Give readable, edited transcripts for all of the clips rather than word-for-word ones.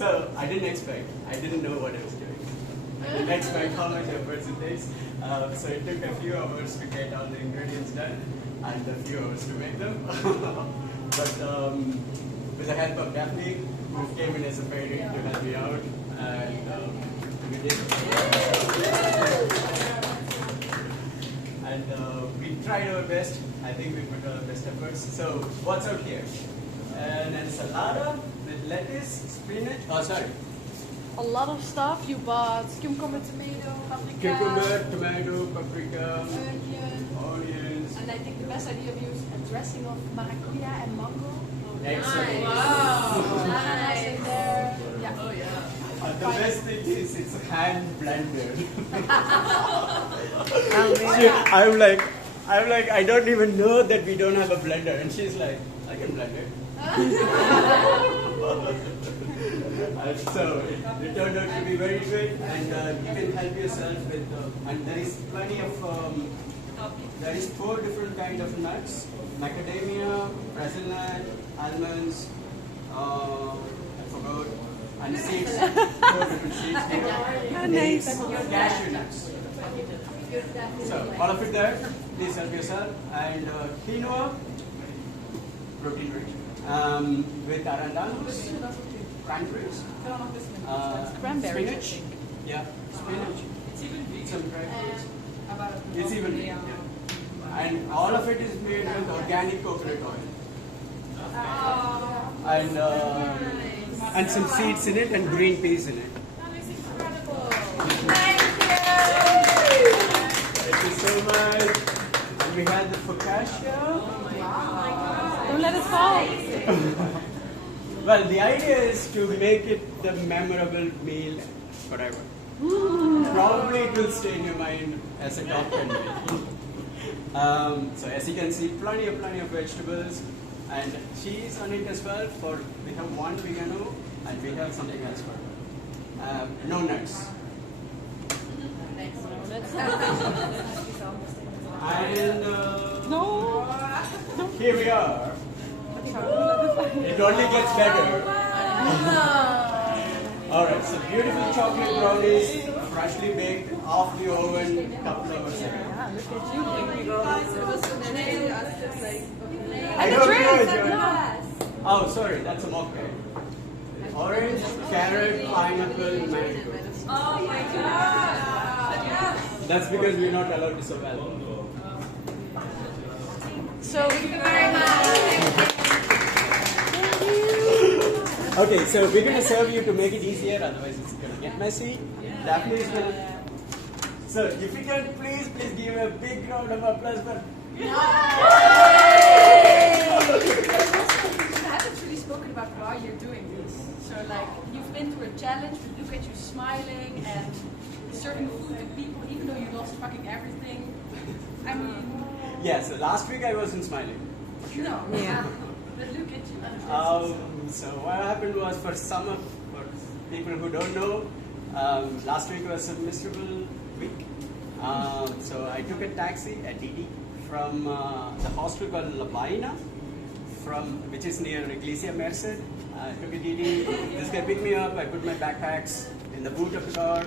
So I didn't expect. I didn't know what I was doing. I didn't expect how much efforts it takes. So it took a few hours to get all the ingredients done and a few hours to make them. But with the help of Daphne, who came in as a fairy to help me out, and we did. And we tried our best. I think we put our best efforts. So what's out here? An ensalada with lettuce, spinach. Oh, sorry. A lot of stuff. You bought cucumber, tomato, paprika. Cucumber, tomato, paprika, onions. And I think the best idea of use a dressing of maracuja and mango. Excellent. Wow. Nice. In there. Yeah. Oh yeah. The best thing is it's hand blended. I'm like, I don't even know that we don't have a blender, and she's like, I can blend it. And so it turned out to be very good, and you can help yourself with. And there is plenty of. There is 4 different kinds of nuts: macadamia, Brazil nut, almonds. I forgot. And seeds. 4 different seeds here. Nice. Cashew nuts. So all of it there. Please help yourself. And quinoa, protein rich. With arándanos, cranberries, Cranberry. spinach. Yeah, spinach. It's even vegan. Some dry fruits. About It's even vegan. Yeah. And all of it is made with organic coconut oil. And some seeds in it and green peas in it. That is incredible. Thank you so much. And we had the focaccia. Don't let it fall. Well, the idea is to make it the memorable meal forever. Probably it will stay in your mind as a top 10 meal. So as you can see, plenty of vegetables and cheese on it as well. We have one vegano and we have something else for no nuts. And No. here we are. It only gets better. Alright, so beautiful chocolate brownies, freshly baked off the oven, couple hours ago. I don't know it, oh, sorry, that's a mocktail. Orange, carrot, pineapple, mango. Oh my god. That's because we're not allowed to serve alcohol. So Thank you very much. Okay, so we're going to serve you to make it easier, otherwise it's going to get messy. Daphne is going to... So if you can please give a big round of applause for... You haven't really spoken about why you're doing this. So like, you've been through a challenge, but look at you smiling and serving food to people, even though you lost fucking everything. I mean... Yeah, so last week I wasn't smiling. No. Yeah. But look at you. So what happened was for people who don't know, last week was a miserable week. So I took a taxi, a DD, from the hostel called La Baina, which is near Iglesia Merced. I took a DD, this guy picked me up, I put my backpacks in the boot of the car.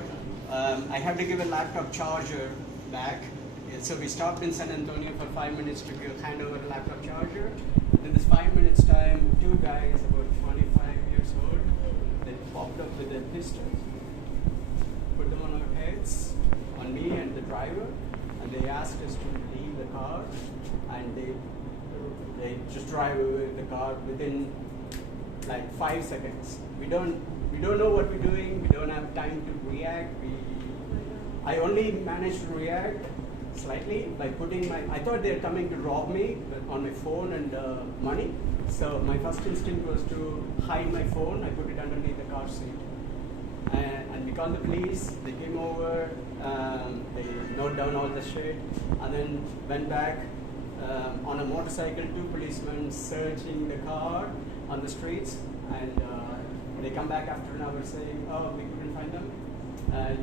I had to give a laptop charger back. So we stopped in San Antonio for 5 minutes to hand over a laptop charger. In this 5 minutes time, 2 guys about 25 years old, they popped up with their pistols, put them on our heads, on me and the driver, and they asked us to leave the car, and they just drive away the car within like 5 seconds. We don't know what we're doing. We don't have time to react. I only managed to react slightly by putting I thought they were coming to rob me on my phone and money. So my first instinct was to hide my phone. I put it underneath the car seat. And we called the police. They came over. They noted down all the shit. And then went back on a motorcycle, 2 policemen searching the car on the streets. And they come back after an hour saying, oh, we couldn't find them.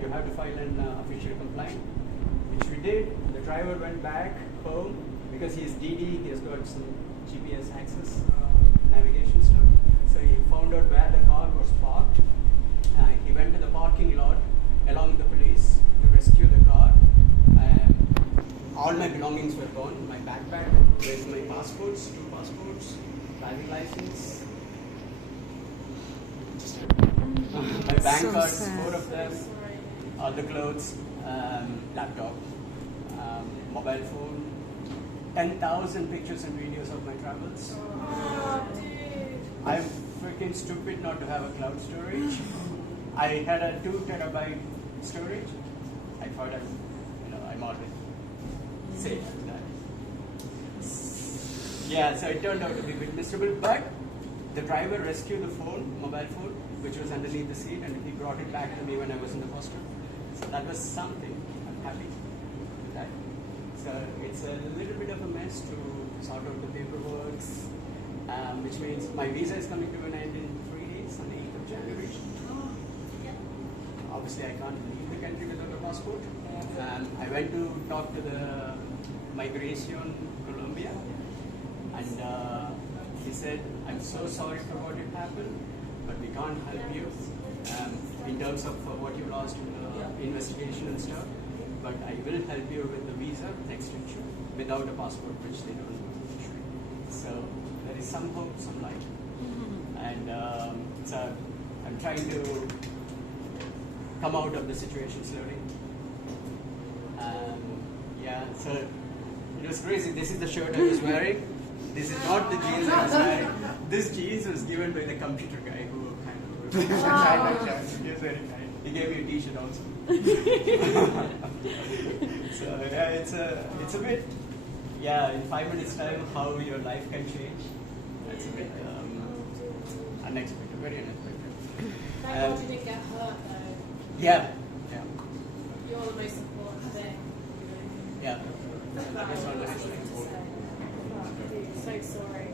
You have to file an official complaint. Which we did. The driver went back home because he's DD, he has got some GPS access navigation stuff. So he found out where the car was parked. bank so cards, sad. 4 of them, all the clothes, laptop, mobile phone, 10,000 pictures and videos of my travels. Oh, dude. I'm freaking stupid not to have a cloud storage. I had a 2 terabyte storage. I thought I'm already safe with that. Yeah, so it turned out to be a bit miserable, but the driver rescued the phone, mobile phone, which was underneath the seat, and he brought it back to me when I was in the hostel. So that was something. I'm happy with that. So it's a little bit of a mess to sort out the paperwork, which means my visa is coming to an end in 3 days, on the 8th of January. Obviously, I can't leave the country without a passport. I went to talk to the Migration Colombia, and he said, "I'm so sorry for what had happened, but we can't help you in terms of what you lost in the investigation and stuff. But I will help you with the visa extension without a passport, which they don't issue. So there is some hope, some light, and so I'm trying to come out of the situation slowly. Yeah, so it was crazy. This is the shirt I was wearing. This is not the jeans I was wearing. This jeans was given by the computer guy who kind of he was very kind. He gave me a t-shirt also. So yeah, it's a bit, yeah, in 5 minutes time how your life can change. It's a bit unexpected, very unexpected. Thank God you didn't get hurt though. Yeah, yeah, You're the most important thing. yeah. That was all nice. Dude, so sorry.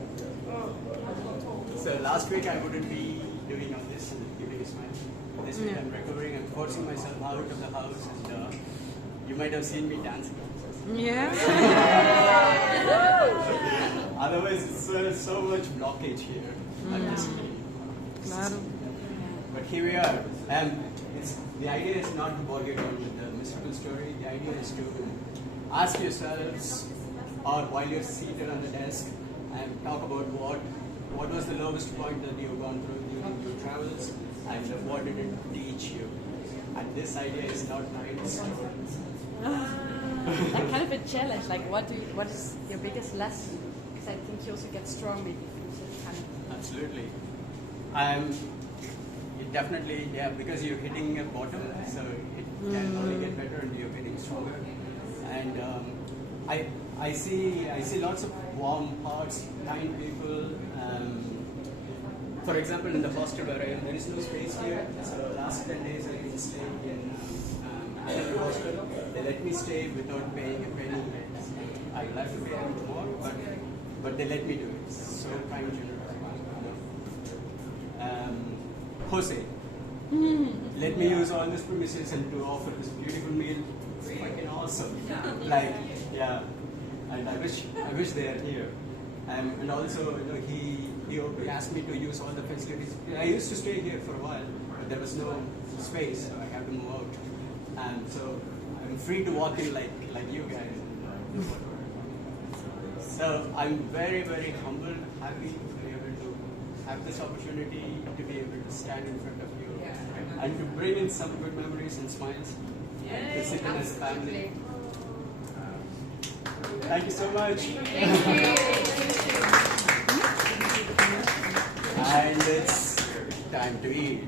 So last week I wouldn't be doing all this and giving a smile. This week I'm recovering. I'm forcing myself out of the house, and you might have seen me dancing. Yeah. Otherwise, it's so much blockage here. Claro. But here we are. The idea is not to bog you down with the mystical story. The idea is to ask yourselves, or while you're seated on the desk, and talk about what was the lowest point that you've gone through during your travels, and what did it teach you. And this idea is not nine stories. Like kind of a challenge. Like what is your biggest lesson? Because I think you also get stronger if you do such kind of. Absolutely. It definitely, yeah, because you're hitting a bottom, so it can only get better and you're getting stronger. And I see lots of warm hearts, kind people. For example, in the hostel where I am, there is no space here. So last 10 days I've been staying in the hostel. They let me stay without paying a penny. I will have to pay them tomorrow, but they let me do it. So kind, generous. Jose, let me use all these premises and to offer this beautiful meal. It's fucking awesome. Like, yeah. And I wish they are here. And also, he asked me to use all the facilities. I used to stay here for a while, but there was no space, so I had to move out. And so I'm free to walk in like you guys. So I'm very, very humbled, happy to be able to have this opportunity to be able to stand in front of you and to bring in some good memories and smiles and to sit in as a family. Thank you so much. And it's time to eat.